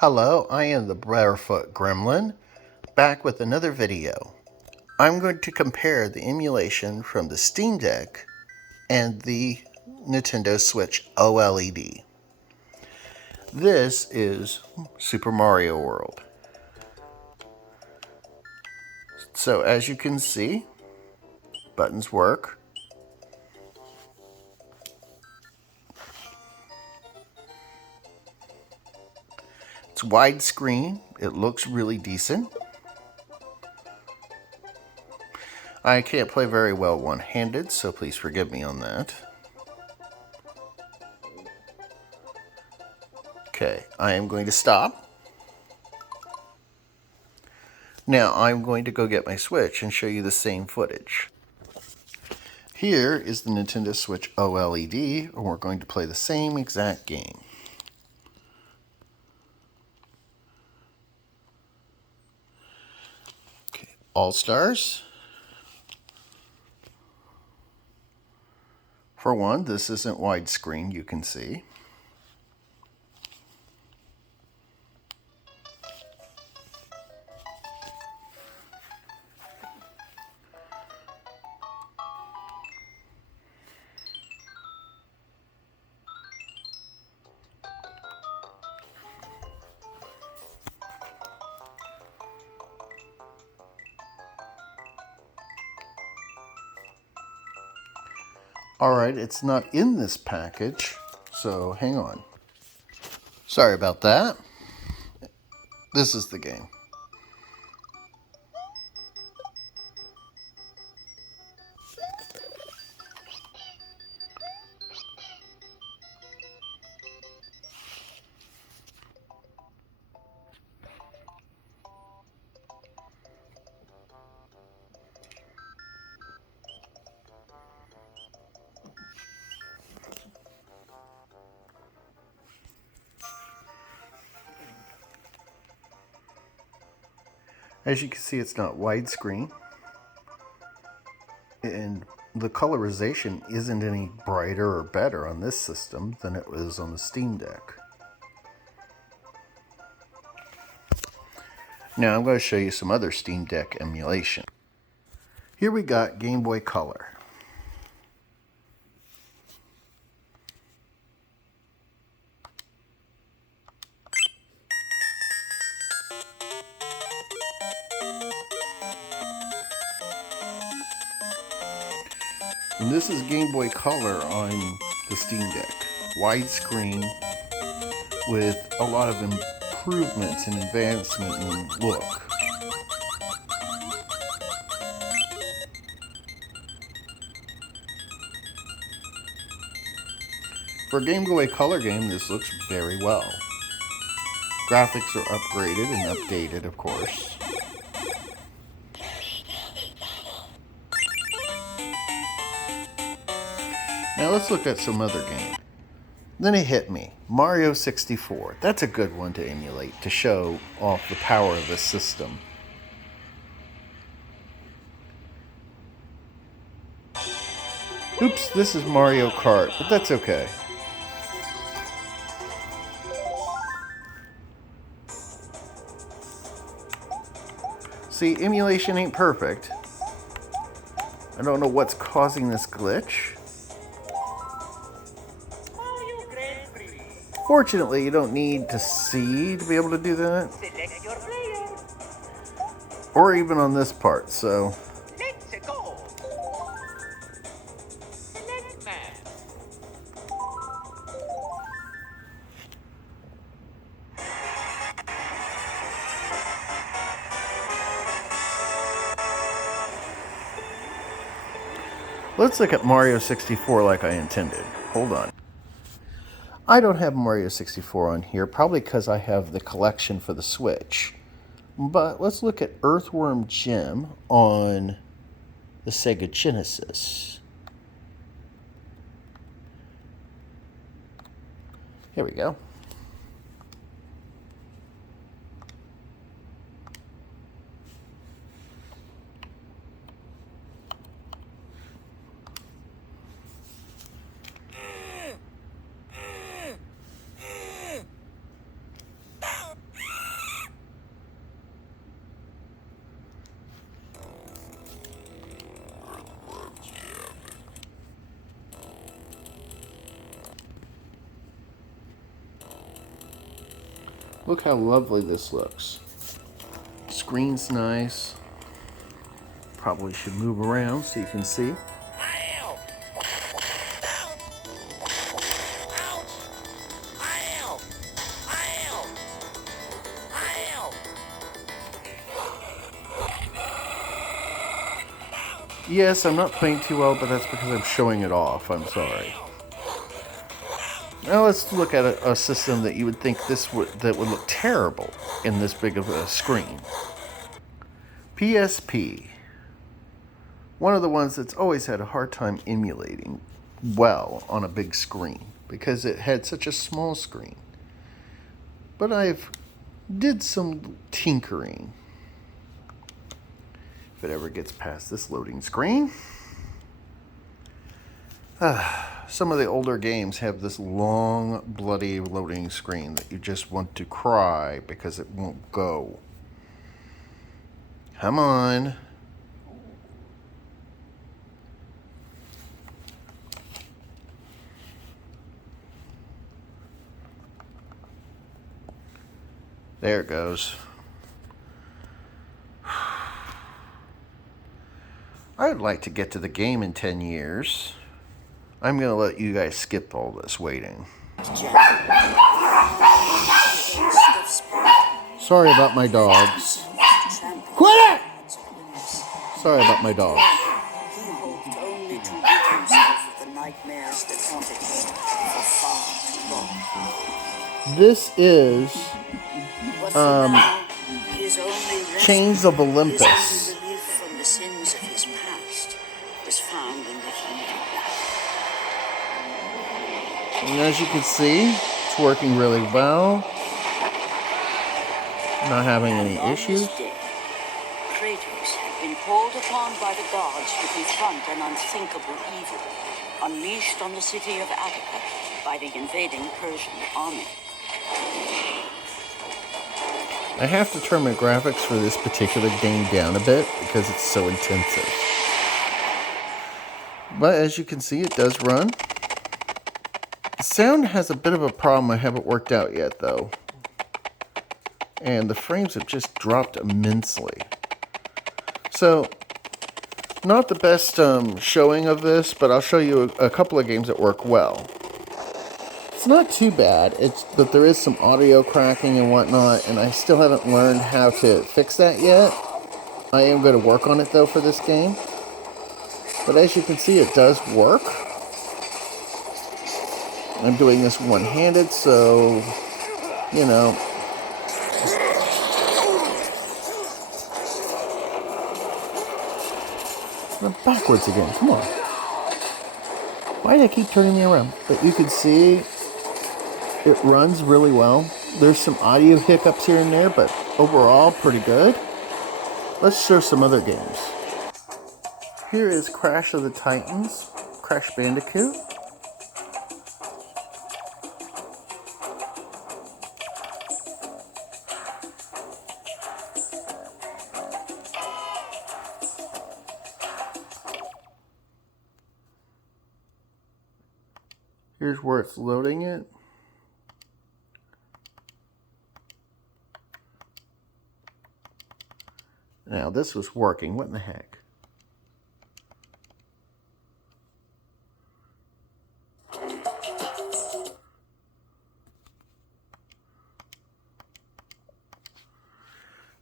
Hello, I am the Barefoot Gremlin, back with another video. I'm going to compare the emulation from the Steam Deck and the Nintendo Switch OLED. This is Super Mario World. So as you can see, buttons work. It's widescreen. It looks really decent. I can't play very well one-handed, so please forgive me on that. Okay, I am going to stop. Now I'm going to go get my Switch and show you the same footage. Here is the Nintendo Switch OLED, and we're going to play the same exact game. Okay, All Stars. For one, this isn't widescreen, you can see. Alright, it's not in this package, so hang on. Sorry about that. This is the game. As you can see, it's not widescreen, and the colorization isn't any brighter or better on this system than it was on the Steam Deck. Now I'm going to show you some other Steam Deck emulation. Here we got Game Boy Color. And this is Game Boy Color on the Steam Deck. Widescreen with a lot of improvements and advancement in look. For a Game Boy Color game, this looks very well. Graphics are upgraded and updated, of course. Now let's look at some other games. Then it hit me. Mario 64. That's a good one to emulate, to show off the power of this system. Oops, this is Mario Kart, but that's okay. See, emulation ain't perfect. I don't know what's causing this glitch. Fortunately, you don't need to see to be able to do that. Or even on this part, so. Let's go. Select map. Let's look at Mario 64 like I intended. Hold on. I don't have Mario 64 on here, probably because I have the collection for the Switch. But let's look at Earthworm Jim on the Sega Genesis. Here we go. Look how lovely this looks. Screen's nice. Probably should move around so you can see. Yes, I'm not playing too well, but that's because I'm showing it off. I'm sorry. Now let's look at a system that you would think that would look terrible in this big of a screen. PSP. One of the ones that's always had a hard time emulating well on a big screen because it had such a small screen. But I've did some tinkering. If it ever gets past this loading screen. Some of the older games have this long, bloody loading screen that you just want to cry because it won't go. Come on. There it goes. I'd like to get to the game in 10 years. I'm going to let you guys skip all this waiting. Sorry about my dogs. Quit it! Sorry about my dogs. He hoped only to rid himself of the nightmares that haunted him for far too long. This is But for now, his only Chains of Olympus. His only relief from the sins of his past was found in the heat. And as you can see, it's working really well. Not having any issues. Kratos had been called upon by the gods to confront an unthinkable evil unleashed on the city of Attica by the invading Persian army. I have to turn my graphics for this particular game down a bit because it's so intensive. But as you can see, it does run. The sound has a bit of a problem I haven't worked out yet, though. And the frames have just dropped immensely. So, not the best showing of this, but I'll show you a couple of games that work well. It's not too bad, but there is some audio cracking and whatnot, and I still haven't learned how to fix that yet. I am going to work on it, though, for this game. But as you can see, it does work. I'm doing this one-handed, so, you know. I'm backwards again, come on. Why do I keep turning me around? But you can see it runs really well. There's some audio hiccups here and there, but overall, pretty good. Let's show some other games. Here is Crash of the Titans, Crash Bandicoot. Here's where it's loading it. Now this was working. What in the heck?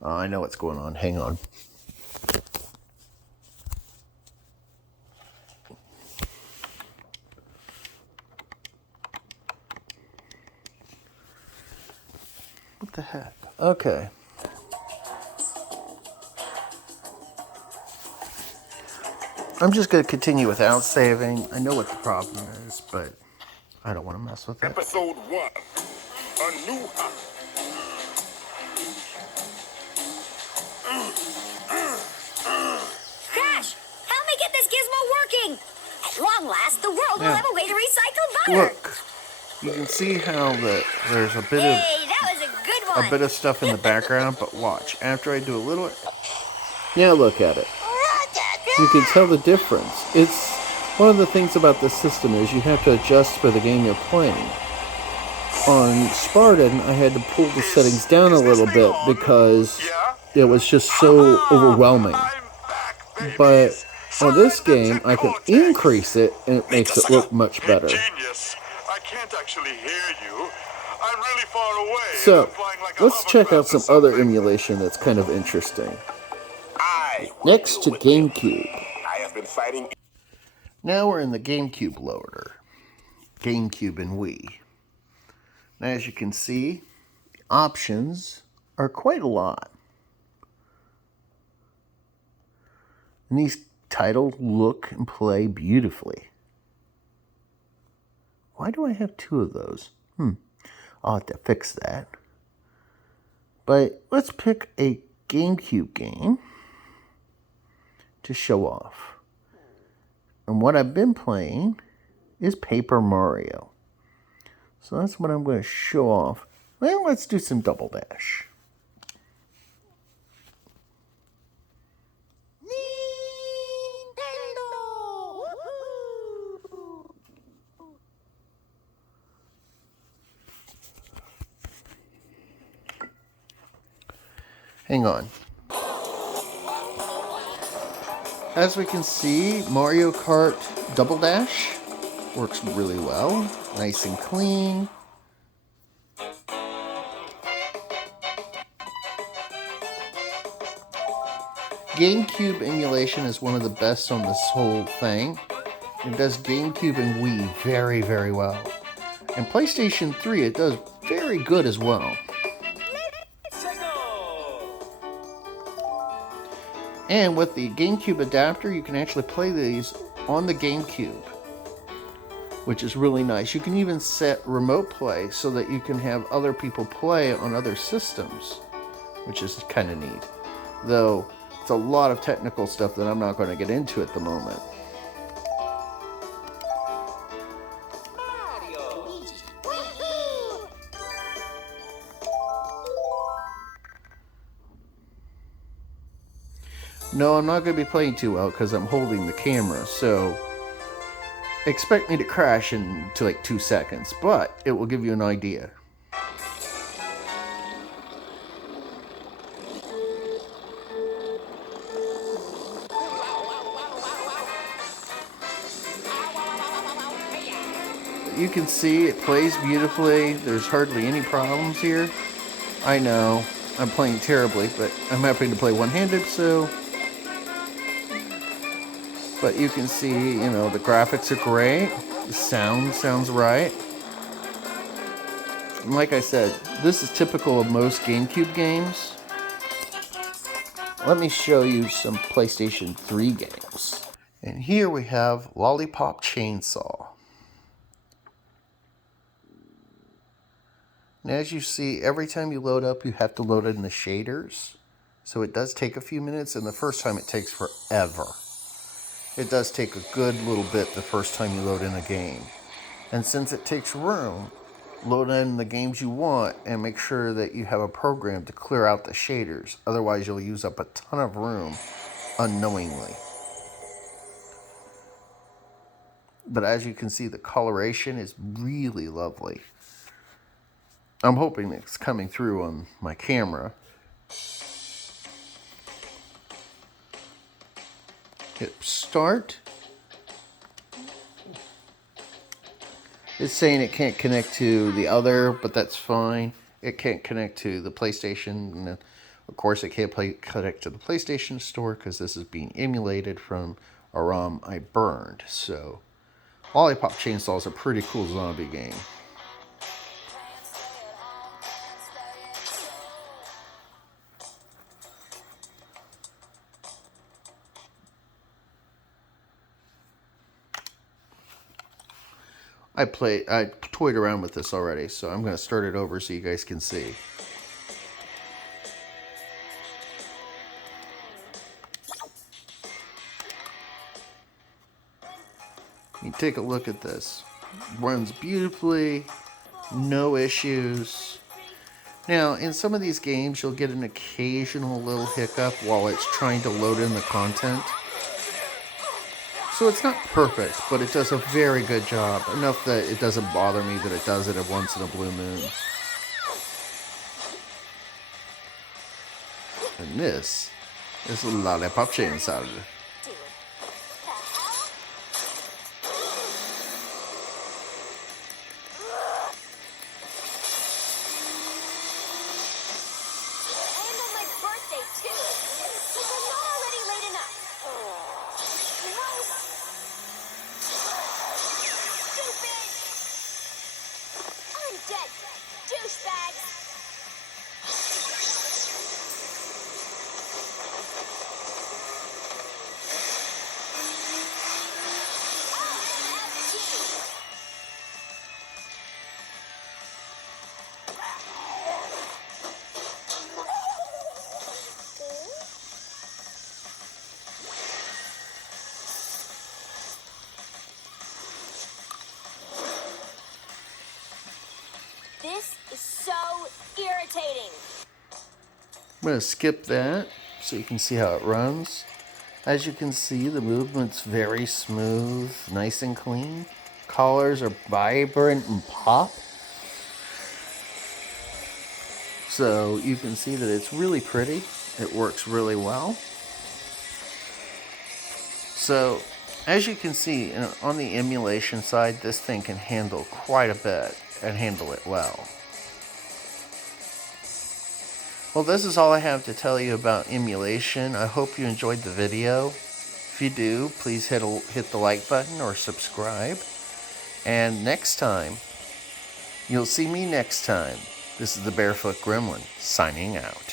Oh, I know what's going on. Hang on. What the heck? Okay. I'm just going to continue without saving. I know what the problem is, but I don't want to mess with it. Episode 1. A New High. Crash! Help me get this gizmo working! At long last, the world will Yeah. have a way to recycle butter! Look, you can see how there's a bit of Hey, that was a good one! a bit of stuff in the background, but watch. After I do a little... Yeah, look at it. You can tell the difference. It's one of the things about this system is you have to adjust for the game you're playing. on Spartan, I had to pull the settings down a little bit because it was just so overwhelming. But on this game, I can increase it, and it makes it look much better. Genius. I can't actually hear you. I'm really far away. So, let's check out some other emulation that's kind of interesting. Next to GameCube. I have been fighting. Now we're in the GameCube loader. GameCube and Wii. Now, as you can see, the options are quite a lot. And these titles look and play beautifully. Why do I have two of those? I'll have to fix that. But let's pick a GameCube game to show off. And what I've been playing is Paper Mario. So that's what I'm going to show off. Well, let's do some Double Dash. Hang on. As we can see, Mario Kart Double Dash works really well. Nice and clean. GameCube emulation is one of the best on this whole thing. It does GameCube and Wii very, very well. And PlayStation 3, it does very good as well. And with the GameCube adapter, you can actually play these on the GameCube, which is really nice. You can even set remote play so that you can have other people play on other systems, which is kind of neat. Though, it's a lot of technical stuff that I'm not going to get into at the moment. No, I'm not going to be playing too well because I'm holding the camera, so expect me to crash into like 2 seconds, but it will give you an idea. You can see it plays beautifully. There's hardly any problems here. I know, I'm playing terribly, but I'm having to play one-handed, so... But you can see, you know, the graphics are great. The sound sounds right. And like I said, this is typical of most GameCube games. Let me show you some PlayStation 3 games. And here we have Lollipop Chainsaw. And as you see, every time you load up, you have to load in the shaders. So it does take a few minutes, and the first time it takes forever. It does take a good little bit the first time you load in a game. And since it takes room, load in the games you want and make sure that you have a program to clear out the shaders. Otherwise, you'll use up a ton of room unknowingly. But as you can see, the coloration is really lovely. I'm hoping it's coming through on my camera. Hit start. It's saying it can't connect to the other, but that's fine. It can't connect to the PlayStation. And of course, it can't connect to the PlayStation Store because this is being emulated from a ROM I burned. So, Lollipop Chainsaw is a pretty cool zombie game. I toyed around with this already, so I'm going to start it over so you guys can see. You take a look at this. Runs beautifully, no issues. Now, in some of these games, you'll get an occasional little hiccup while it's trying to load in the content. So it's not perfect, but it does a very good job. Enough that it doesn't bother me that it does it once in a blue moon. And this is a lollipop chainsaw. Dude. The hell? And on my birthday, too. But they're not already late enough. Gross. Stupid. I'm dead. Douchebags. OMG. This is so irritating. I'm going to skip that so you can see how it runs. As you can see, the movement's very smooth, nice and clean. Colors are vibrant and pop. So you can see that it's really pretty. It works really well. So as you can see on the emulation side, this thing can handle quite a bit and handle it well. Well, this is all I have to tell you about emulation. I hope you enjoyed the video. If you do, please hit the like button or subscribe. And next time, you'll see me next time. This is the Barefoot Gremlin, signing out.